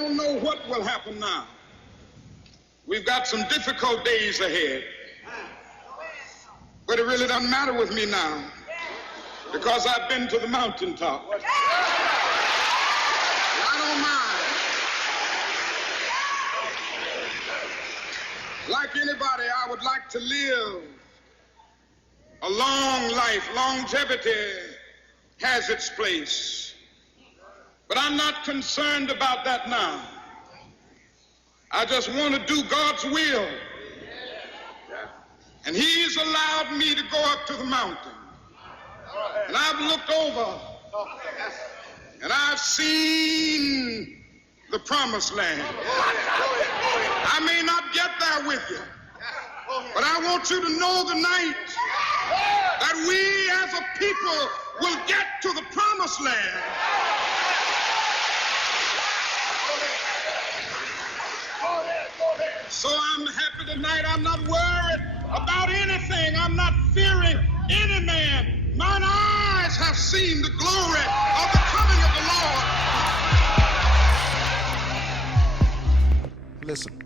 don't know what will happen now. We've got some difficult days ahead. But it really doesn't matter with me now, because I've been to the mountaintop. And I don't mind. Like anybody, I would like to live a long life. Longevity has its place. But I'm not concerned about that now. I just want to do God's will. And He's allowed me to go up to the mountain. And I've looked over and I've seen the promised land. I may not get there with you, but I want you to know tonight that we as a people will get to the promised land. So I'm happy tonight. I'm not worried about anything. I'm not fearing any man. Mine eyes have seen the glory of the coming of the Lord. Listen.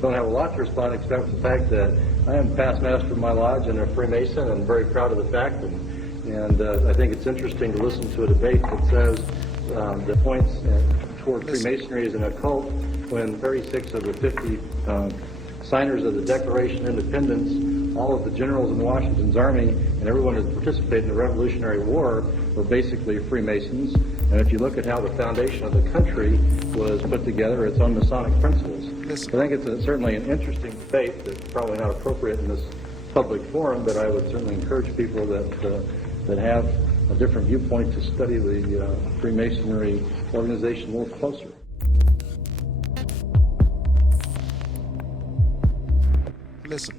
Don't have a lot to respond except for the fact that I am past master of my lodge and a Freemason, and very proud of the fact. And I think it's interesting to listen to a debate that says that points toward Freemasonry as an occult, when 36 of the 50 signers of the Declaration of Independence, all of the generals in Washington's army, and everyone who participated in the Revolutionary War were basically Freemasons. And if you look at how the foundation of the country was put together, it's on Masonic principles. I think it's certainly an interesting debate that's probably not appropriate in this public forum, but I would certainly encourage people that have a different viewpoint to study the Freemasonry organization a little closer. Listen.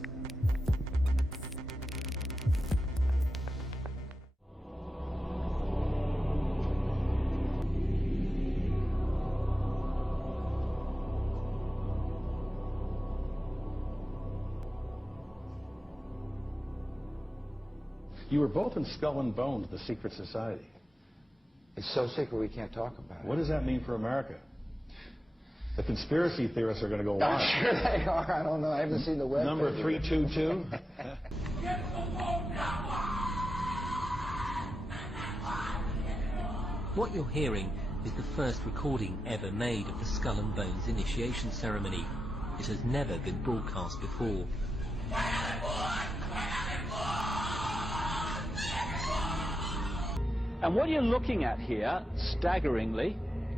You were both in Skull and Bones, the secret society. It's so secret we can't talk about it. What does that mean for America? The conspiracy theorists are going to go wild. I'm sure they are. I don't know. I haven't seen the web. Number 322. What you're hearing is the first recording ever made of the Skull and Bones initiation ceremony. It has never been broadcast before. And what you're looking at here, staggeringly,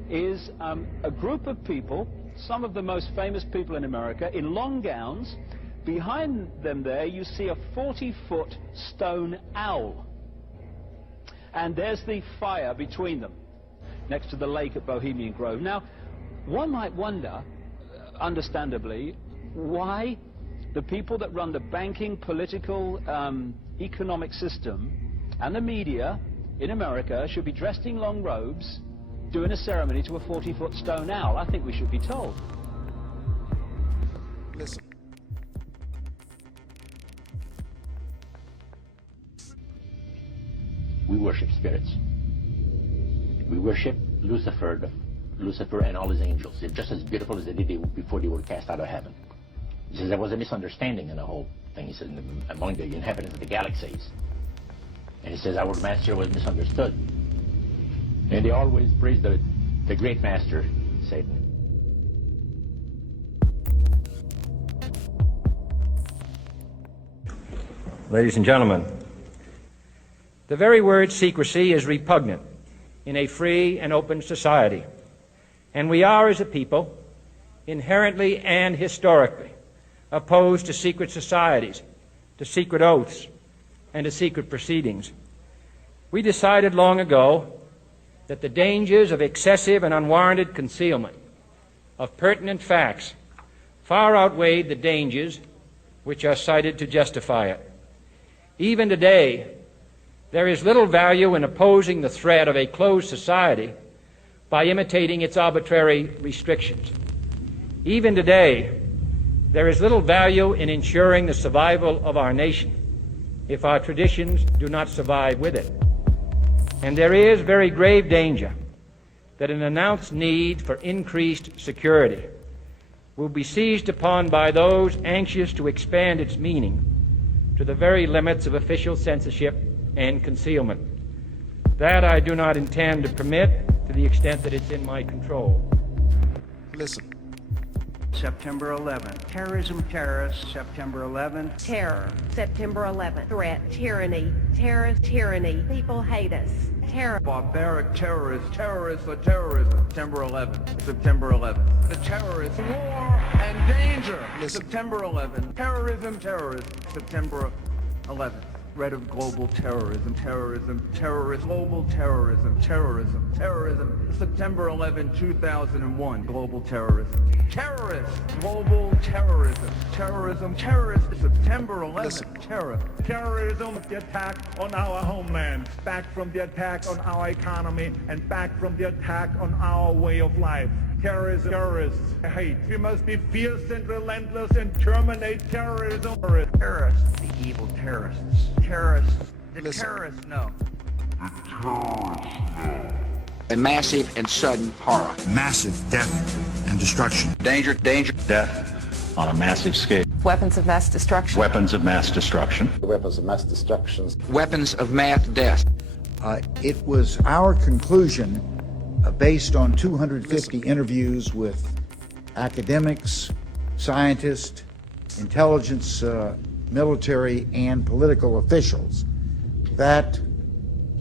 is a group of people, some of the most famous people in America, in long gowns. Behind them there, you see a 40-foot stone owl. And there's the fire between them, next to the lake at Bohemian Grove. Now, one might wonder, understandably, why the people that run the banking, political, economic system and the media in America should be dressed in long robes doing a ceremony to a 40-foot stone owl. I think we should be told. Listen. We worship spirits. We worship Lucifer and all his angels. They're just as beautiful as they did before they were cast out of heaven. He says there was a misunderstanding in the whole thing. He says among the inhabitants of the galaxies. And he says our master was misunderstood. And they always praise the great master, Satan. Ladies and gentlemen, the very word secrecy is repugnant in a free and open society. And we are, as a people, inherently and historically opposed to secret societies, to secret oaths, and to secret proceedings. We decided long ago that the dangers of excessive and unwarranted concealment of pertinent facts far outweighed the dangers which are cited to justify it. Even today, there is little value in opposing the threat of a closed society by imitating its arbitrary restrictions. Even today, there is little value in ensuring the survival of our nation if our traditions do not survive with it. And there is very grave danger that an announced need for increased security will be seized upon by those anxious to expand its meaning to the very limits of official censorship and concealment. That I do not intend to permit to the extent that it's in my control. Listen. September 11th. Terrorism, terrorists, September 11th. Terror, September 11th. Threat, tyranny, terrorist, tyranny. People hate us. Terror. Barbaric terrorists, terrorists for terrorism, September 11th. September 11th. The terrorists, war and danger, September 11th. Terrorism, terrorism, September 11th. Threat of global terrorism, terrorism, terrorist, global terrorism, terrorism, terrorism, September 11, 2001, global terrorism. Terrorists, global terrorism, terrorism, terrorists, September 11, terror. Terrorism, the attack on our homeland, back from the attack on our economy, and back from the attack on our way of life. Terrorism, terrorists, hate. We must be fierce and relentless and terminate terrorism. Terrorists, the evil terrorists. Terrorists, the terrorists know. A massive and sudden horror. Massive death and destruction. Danger, danger. Death on a massive scale. Weapons of mass destruction. Weapons of mass destruction. Weapons of mass destruction. Weapons of mass death. It was our conclusion, based on 250 interviews with academics, scientists, intelligence, military, and political officials, that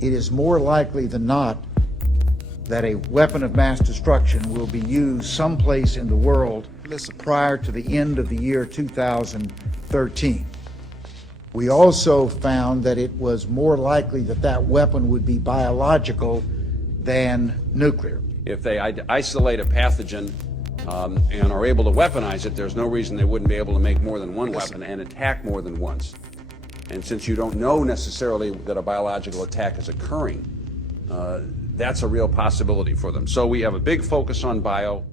it is more likely than not that a weapon of mass destruction will be used someplace in the world prior to the end of the year 2013. We also found that it was more likely that that weapon would be biological than nuclear. If they isolate a pathogen and are able to weaponize it, there's no reason they wouldn't be able to make more than one weapon and attack more than once. And since you don't know necessarily that a biological attack is occurring, that's a real possibility for them. So we have a big focus on bio.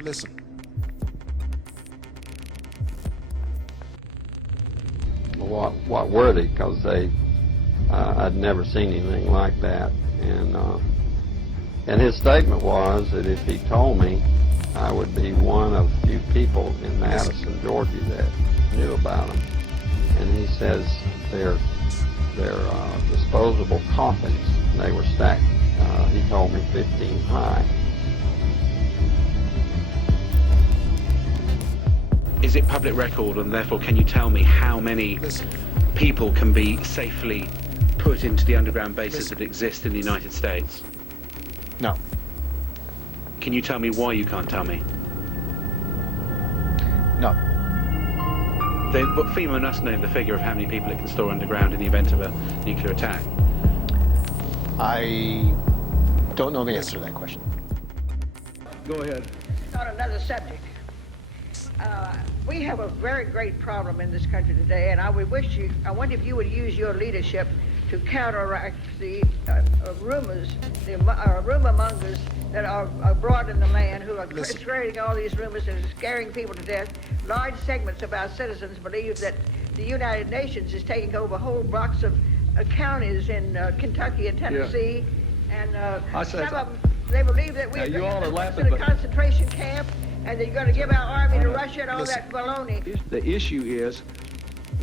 Listen. What were they? Because I'd never seen anything like that, and his statement was that if he told me, I would be one of few people in Madison, Georgia, that knew about them. And he says they're disposable coffins. And they were stacked. He told me 15 high. Is it public record, and therefore can you tell me how many people can be safely put into the underground bases that exist in the United States? No. Can you tell me why you can't tell me? No. But FEMA must know the figure of how many people it can store underground in the event of a nuclear attack. I don't know the answer to that question. Go ahead. On another subject. We have a very great problem in this country today, and I wonder if you would use your leadership to counteract the rumors, the rumor mongers that are abroad in the land who are spreading all these rumors and scaring people to death. Large segments of our citizens believe that the United Nations is taking over whole blocks of counties in Kentucky and Tennessee, and some of them, they believe that we're in a concentration camp, and they're going to give our army to Russia and all that baloney. The issue is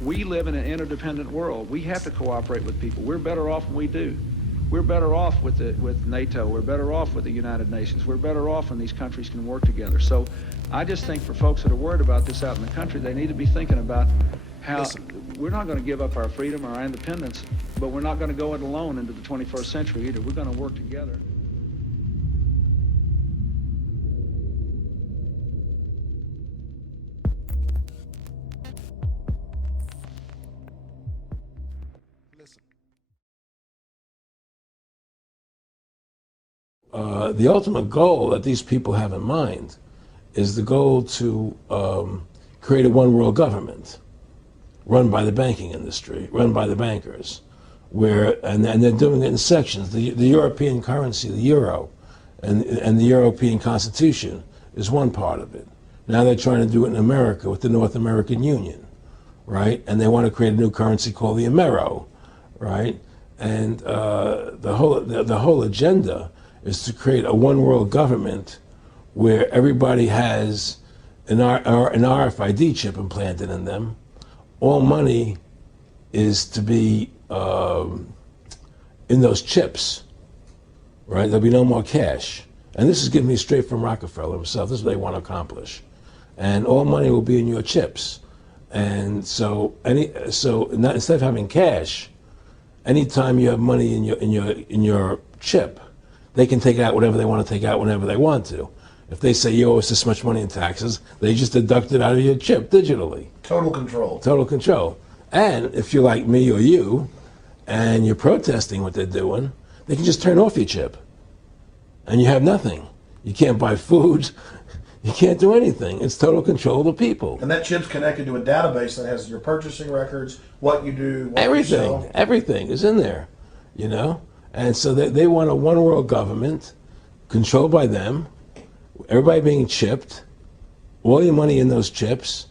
we live in an interdependent world. We have to cooperate with people. We're better off when we do. We're better off with NATO. We're better off with the United Nations. We're better off when these countries can work together. So I just think for folks that are worried about this out in the country, they need to be thinking about how we're not going to give up our freedom or our independence, but we're not going to go it alone into the 21st century either. We're going to work together. the ultimate goal that these people have in mind is the goal to create a one world government run by the banking industry, run by the bankers, and they're doing it in sections. The European currency, the euro, and the European Constitution is one part of it. Now they're trying to do it in America with the North American Union, right? And they want to create a new currency called the Amero, right? And the whole agenda is to create a one world government where everybody has an RFID chip implanted in them. All money is to be in those chips, right? There'll be no more cash. And this is given me straight from Rockefeller himself. This is what they want to accomplish. And all money will be in your chips. And so instead of having cash, anytime you have money in your chip, they can take out whatever they want to take out whenever they want to. If they say you owe us this much money in taxes, they just deduct it out of your chip digitally. Total control. Total control. And if you're like me or you, and you're protesting what they're doing, they can just turn off your chip. And you have nothing. You can't buy food. You can't do anything. It's total control of the people. And that chip's connected to a database that has your purchasing records, what you do, what everything, you sell. Everything is in there, you know? And so they want a one world government controlled by them, everybody being chipped, all your money in those chips,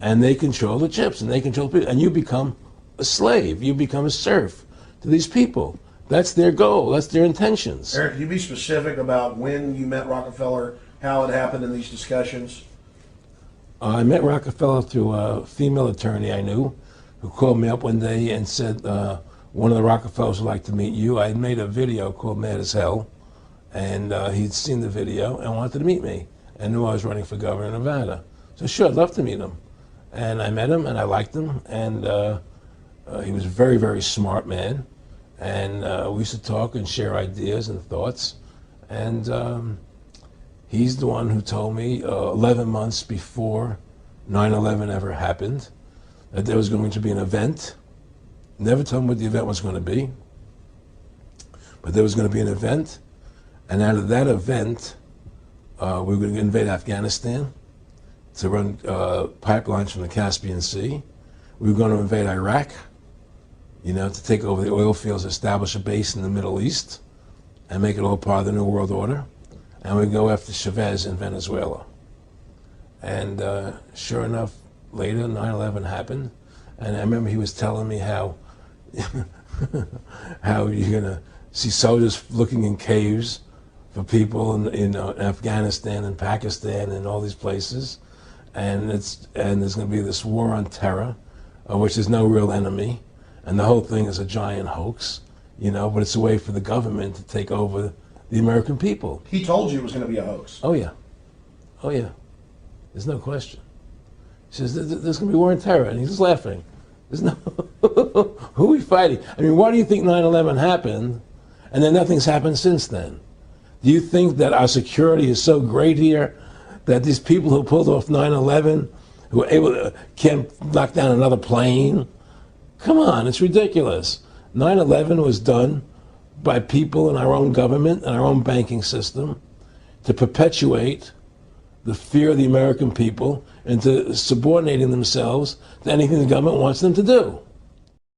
and they control the chips, and they control people. And you become a slave. You become a serf to these people. That's their goal. That's their intentions. Eric, can you be specific about when you met Rockefeller, how it happened in these discussions? I met Rockefeller through a female attorney I knew who called me up one day and said, one of the Rockefellers would like to meet you. I made a video called Mad as Hell, and he'd seen the video and wanted to meet me and knew I was running for governor of Nevada. So sure, I'd love to meet him. And I met him and I liked him, and he was a very, very smart man. And we used to talk and share ideas and thoughts. And he's the one who told me 11 months before 9/11 ever happened that there was going to be an event. Never told me what the event was going to be, but there was going to be an event. And out of that event, we were going to invade Afghanistan to run pipelines from the Caspian Sea. We were going to invade Iraq, you know, to take over the oil fields, establish a base in the Middle East, and make it all part of the New World Order. And we go after Chavez in Venezuela. And sure enough, later, 9/11 happened. And I remember he was telling me how how you're going to see soldiers looking in caves for people in Afghanistan and Pakistan and all these places. And there's going to be this war on terror, which there's no real enemy. And the whole thing is a giant hoax, you know, but it's a way for the government to take over the American people. He told you it was going to be a hoax. Oh, yeah. Oh, yeah. There's no question. He says, there's going to be war on terror. And he's just laughing. There's no... Who are we fighting? I mean, why do you think 9/11 happened and then nothing's happened since then? Do you think that our security is so great here that these people who pulled off 9/11, who were able to, can't knock down another plane? Come on, it's ridiculous. 9/11 was done by people in our own government and our own banking system to perpetuate the fear of the American people into subordinating themselves to anything the government wants them to do.